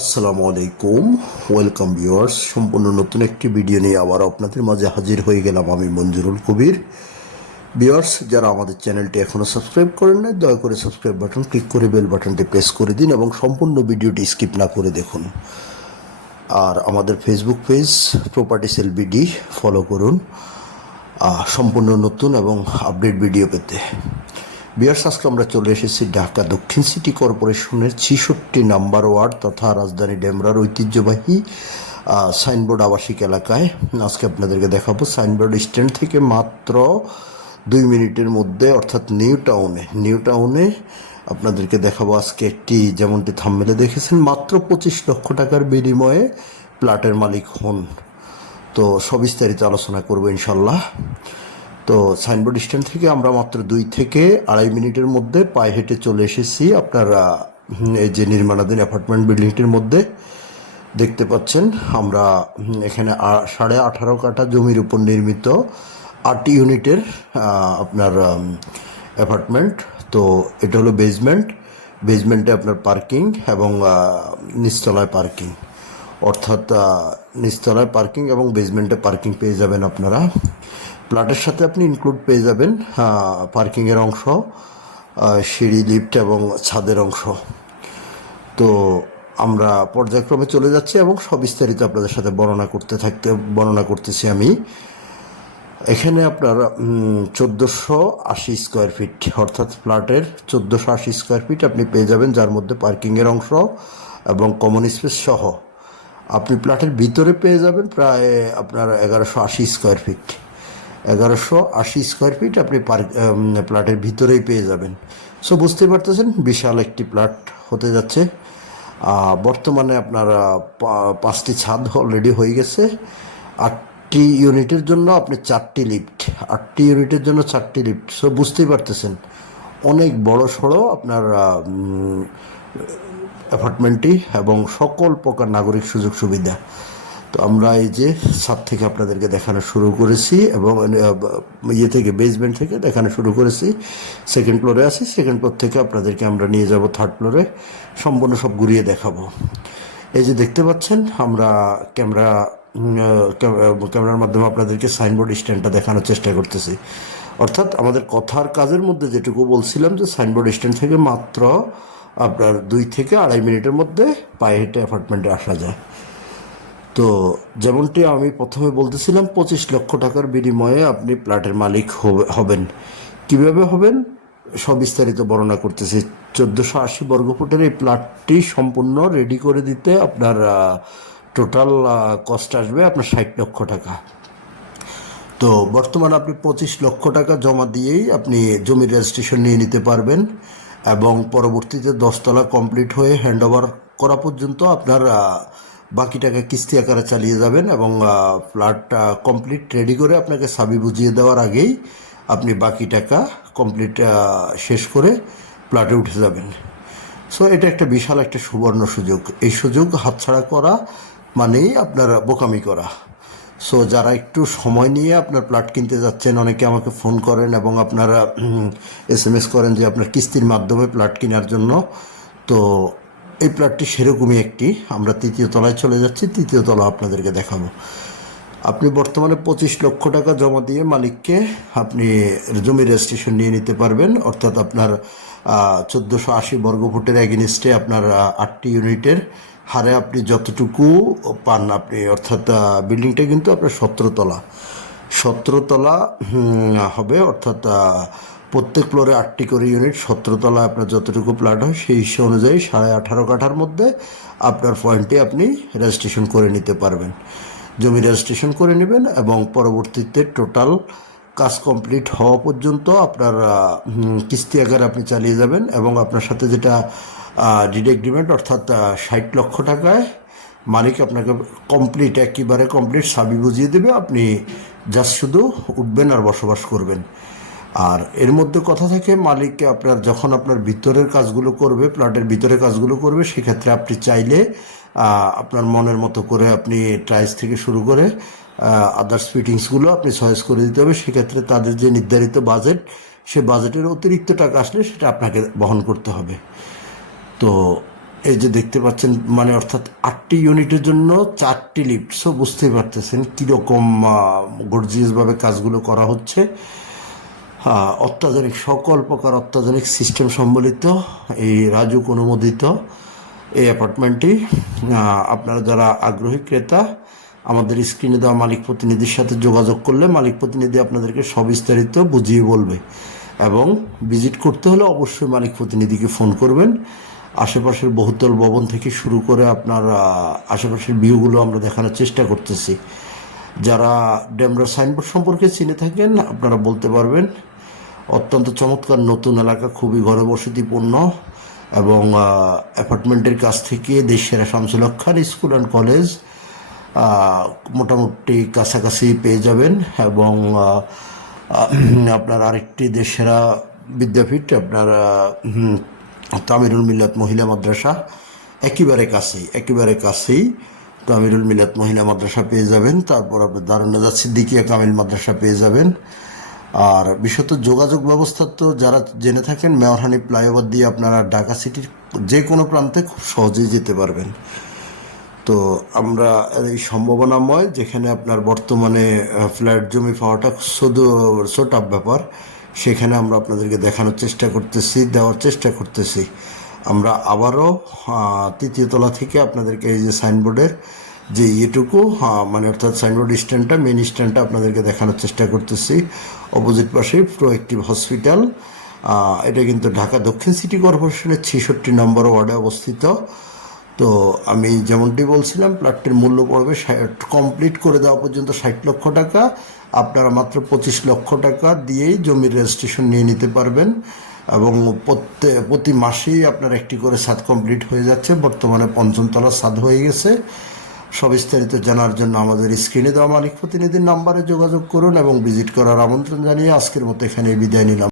আসসালামু আলাইকুম, welcome viewers. সম্পূর্ণ নতুন একটি ভিডিও নিয়ে আবার আপনাদের মাঝে হাজির হয়ে গেলাম আমি মঞ্জুরুল কবির। ভিউয়ার্স, যারা আমাদের চ্যানেলটি এখনও সাবস্ক্রাইব করেন না, দয়া করে সাবস্ক্রাইব বাটন ক্লিক করে বেল বাটনটি প্রেস করে দিন এবং সম্পূর্ণ ভিডিওটি স্কিপ না করে দেখুন। আর আমাদের Facebook page property sale BD follow করুন সম্পূর্ণ নতুন এবং আপডেট ভিডিও পেতে। ভিউয়ার্স, আজকে আমরা চলে এসেছি ঢাকা দক্ষিণ সিটি কর্পোরেশনের 66 নাম্বার ওয়ার্ড তথা রাজধানী ডেমরার ঐতিহ্যবাহী সাইনবোর্ড আবাসিক এলাকায়। আজকে আপনাদেরকে দেখাবো সাইনবোর্ড স্ট্যান্ড থেকে মাত্র 2 মিনিটের মধ্যে, অর্থাৎ নিউ টাউনে আপনাদেরকে দেখাবো আজকে একটি, যেমনটি থাম্বনেলে দেখেছেন, মাত্র 25 লক্ষ টাকার বিনিময়ে প্লটের মালিক হন। তো সবিস্তারিত আলোচনা করবো ইনশাল্লাহ। তো সাইনবোর্ড স্ট্যান্ড থেকে আমরা মাত্র 2 থেকে 2.5 মিনিটের মধ্যে পায়ে হেঁটে চলে এসেছি আপনার এই যে নির্মাণাধীন অ্যাপার্টমেন্ট বিল্ডিংটির মধ্যে। দেখতে পাচ্ছেন আমরা এখানে 18.5 কাঠা জমির উপর নির্মিত 8 ইউনিটের আপনার অ্যাপার্টমেন্ট। তো এটা হলো বেজমেন্টে আপনার পার্কিং এবং নিচতলায় পার্কিং, অর্থাৎ নিচতলায় পার্কিং এবং বেসমেন্টে পার্কিং পেয়ে যাবেন আপনারা। প্লটের সাথে আপনি ইনক্লুড পেয়ে যাবেন পার্কিংয়ের অংশ, সিঁড়ি, লিফট এবং ছাদের অংশ। তো আমরা পর্যায়ক্রমে চলে যাচ্ছি এবং সবিস্তারিত আপনাদের সাথে বর্ণনা করতেছি আমি। এখানে আপনার 1480 স্কোয়ার ফিট, অর্থাৎ ফ্ল্যাটের 1480 স্কোয়ার ফিট আপনি পেয়ে যাবেন, যার মধ্যে পার্কিংয়ের অংশ এবং কমন স্পেস সহ। আপনি প্লটের ভিতরে পেয়ে যাবেন প্রায় আপনার 1180 স্কোয়ার ফিট। 1180 স্কোয়ার ফিট আপনি প্লটের ভিতরেই পেয়ে যাবেন। সো বুঝতেই পারতেছেন বিশাল একটি প্লট হতে যাচ্ছে। বর্তমানে আপনার 5টি ছাদ অলরেডি হয়ে গেছে। 8টি ইউনিটের জন্য আপনি 4টি লিফট, 8টি ইউনিটের জন্য 4টি লিফট। সো বুঝতেই পারতেছেন অনেক বড় সড়ো আপনার অ্যাপার্টমেন্টটি এবং সকল প্রকার নাগরিক সুযোগ সুবিধা। তো আমরা এই যে ছাদ থেকে আপনাদেরকে দেখানো শুরু করেছি এবং বেসমেন্ট থেকে দেখানো শুরু করেছি। সেকেন্ড ফ্লোরে আছি, সেকেন্ড ফ্লোর থেকে আপনাদেরকে আমরা নিয়ে যাব থার্ড ফ্লোরে, সম্পূর্ণ সব ঘুরিয়ে দেখাবো। এই যে দেখতে পাচ্ছেন আমরা ক্যামেরার মাধ্যমে আপনাদেরকে সাইনবোর্ড স্ট্যান্ডটা দেখানোর চেষ্টা করতেছি। অর্থাৎ আমাদের কথার কাজের মধ্যে যেটুকু বলছিলাম যে সাইনবোর্ড স্ট্যান্ড থেকে মাত্র আপনার 2 থেকে 2.5 মিনিটের মধ্যে পায়ে হেঁটে অ্যাপার্টমেন্টে আসা যায়। তো যেমনটি আমি প্রথমে বলতেছিলাম, 25 লক্ষ টাকার বিনিময়ে আপনি প্লটের মালিক হবেন। কিভাবে হবেন সবিস্তারিত বর্ণনা করতেছি। 1480 বর্গফুটের এই প্লটটি সম্পূর্ণ রেডি করে দিতে আপনার টোটাল কস্ট আসবে আপনার 60 লক্ষ টাকা। তো বর্তমানে আপনি 25 লক্ষ টাকা জমা দিয়েই আপনি জমির রেজিস্ট্রেশন নিয়ে নিতে পারবেন এবং পরবর্তীতে 10 তলা কমপ্লিট হয়ে হ্যান্ডওভার করা পর্যন্ত আপনার বাকি টাকা কিস্তি আকারে চালিয়ে যাবেন এবং ফ্ল্যাট কমপ্লিট রেডি করে আপনাকে চাবি বুঝিয়ে দেওয়ার আগেই আপনি বাকি টাকা কমপ্লিট শেষ করে ফ্ল্যাটে উঠে যাবেন। সো এটা একটা বিশাল একটা সুবর্ণ সুযোগ। এই সুযোগ হাতছাড়া করা মানেই আপনার বোকামি করা। সো যারা একটু সময় নিয়ে আপনার প্লট কিনতে যাচ্ছেন, অনেকে আমাকে ফোন করেন এবং আপনারা SMS করেন যে আপনার কিস্তির মাধ্যমে প্লট কেনার জন্য। তো এই প্লটটি সেরকমই একটি। আমরা 3য় তলায় চলে যাচ্ছি, 3য় তলা আপনাদেরকে দেখাবো। আপনি বর্তমানে 25 লক্ষ টাকা জমা দিয়ে মালিককে আপনি জমি রেজিস্ট্রেশন নিয়ে নিতে পারবেন। অর্থাৎ আপনার 1480 বর্গফুটের এগেনিস্টে আপনার 8টি ইউনিটের হারে আপনি যতটুকু পান আপনি, অর্থাৎ বিল্ডিংটা কিন্তু আপনার 17 তলা হবে। অর্থাৎ প্রত্যেক ফ্লোরে 8টি করে ইউনিট, 17 তলা আপনার যতটুকু প্লট হয় সেই হিসেবে অনুযায়ী 18.5 কাঠার মধ্যে আপনার পয়েন্টে আপনি রেজিস্ট্রেশন করে নিতে পারবেন। জমি রেজিস্ট্রেশন করে নেবেন এবং পরবর্তীতে টোটাল কাজ কমপ্লিট হওয়া পর্যন্ত আপনার কিস্তি আকারে আপনি চালিয়ে যাবেন এবং আপনার সাথে যেটা ডিড এগ্রিমেন্ট, অর্থাৎ 60 লক্ষ টাকায় মালিক আপনাকে একেবারে কমপ্লিট চাবি বুঝিয়ে দেবে। আপনি জাস্ট শুধু উঠবেন আর বসবাস করবেন। আর এর মধ্যে কথা থাকে মালিককে আপনার যখন আপনার ভিতরের কাজগুলো করবে, প্লটের ভিতরে কাজগুলো করবে, সেক্ষেত্রে আপনি চাইলে আপনার মনের মতো করে আপনি টাইলস থেকে শুরু করে আদার্স ফিটিংসগুলো আপনি চয়েস করে দিতে হবে। সেক্ষেত্রে তাদের যে নির্ধারিত বাজেট, সে বাজেটের অতিরিক্ত টাকা আসলে সেটা আপনাকে বহন করতে হবে। তো এই যে দেখতে পাচ্ছেন, মানে অর্থাৎ 8টি ইউনিটের জন্য 4টি লিফট। সো বুঝতেই পারতেছেন কীরকম গর্জিয়াসভাবে কাজগুলো করা হচ্ছে। অত্যাধুনিক, সকল প্রকার অত্যাধুনিক সিস্টেম সম্বলিত এই রাজুক অনুমোদিত এই অ্যাপার্টমেন্টটি। আপনারা যারা আগ্রহী ক্রেতা, আমাদের স্ক্রিনে দেওয়া মালিক প্রতিনিধির সাথে যোগাযোগ করলে মালিক প্রতিনিধি আপনাদেরকে সবিস্তারিত বুঝিয়ে বলবে, এবং ভিজিট করতে হলে অবশ্যই মালিক প্রতিনিধিকে ফোন করবেন। আশেপাশের বহুতল ভবন থেকে শুরু করে আপনার আশেপাশের ভিউগুলো আমরা দেখানোর চেষ্টা করতেছি। যারা ডেমরা সাইনবোর্ড সম্পর্কে চিনে থাকেন আপনারা বলতে পারবেন। অত্যন্ত চমৎকার নতুন এলাকা, খুবই ঘনবসতিপূর্ণ, এবং অ্যাপার্টমেন্টের কাছ থেকে দেশের শামসুল হক খান স্কুল অ্যান্ড কলেজ মোটামুটি কাছাকাছি পেয়ে যাবেন। এবং আপনার আরেকটি দেশেরা বিদ্যাপীঠ, আপনার তামিরুল মিল্লাত মহিলা মাদ্রাসা একেবারে কাছেই তামিরুল মিল্লাত মহিলা মাদ্রাসা পেয়ে যাবেন। তারপর আপনার দারুন নাজাত সিদ্দিকিয়া কামিল মাদ্রাসা পেয়ে যাবেন। আর বিশেষত যোগাযোগ ব্যবস্থা তো যারা জেনে থাকেন, মেয়রহানি ফ্লাইওভার দিয়ে আপনারা ঢাকা সিটির যে কোনো প্রান্তে খুব সহজেই যেতে পারবেন। তো আমরা এই সম্ভাবনাময়, যেখানে আপনার বর্তমানে ফ্ল্যাট জমি পাওয়াটা শুধু টাফ ব্যাপার, সেখানে আমরা আপনাদেরকে দেওয়ার চেষ্টা করতেছি। আমরা আবারও 3য় তলা থেকে আপনাদেরকে এই যে সাইনবোর্ডের যে ইয়েটুকু, মানে অর্থাৎ সাইনবোর্ড স্ট্যান্ডটা, মেন স্ট্যান্ডটা আপনাদেরকে দেখানোর চেষ্টা করতেছি। অপোজিট পাশে প্রোঅ্যাক্টিভ হসপিটাল। এটা কিন্তু ঢাকা দক্ষিণ সিটি কর্পোরেশনের 66 নম্বর ওয়ার্ডে অবস্থিত। তো আমি যেমনটি বলছিলাম, প্লটটির মূল্য পড়বে কমপ্লিট করে দেওয়া পর্যন্ত 60 লক্ষ টাকা। আপনারা মাত্র 25 লক্ষ টাকা দিয়েই জমির রেজিস্ট্রেশন নিয়ে নিতে পারবেন, এবং প্রতি মাসেই আপনার একটি করে ছাদ কমপ্লিট হয়ে যাচ্ছে। বর্তমানে 5ম তলা ছাদ হয়ে গেছে। সবিস্তারিত জানার জন্য আমাদের স্ক্রিনে দেওয়া মালিক প্রতিনিধির নাম্বারে যোগাযোগ করুন এবং ভিজিট করার আমন্ত্রণ জানিয়ে আজকের মতো এখানে বিদায় নিলাম।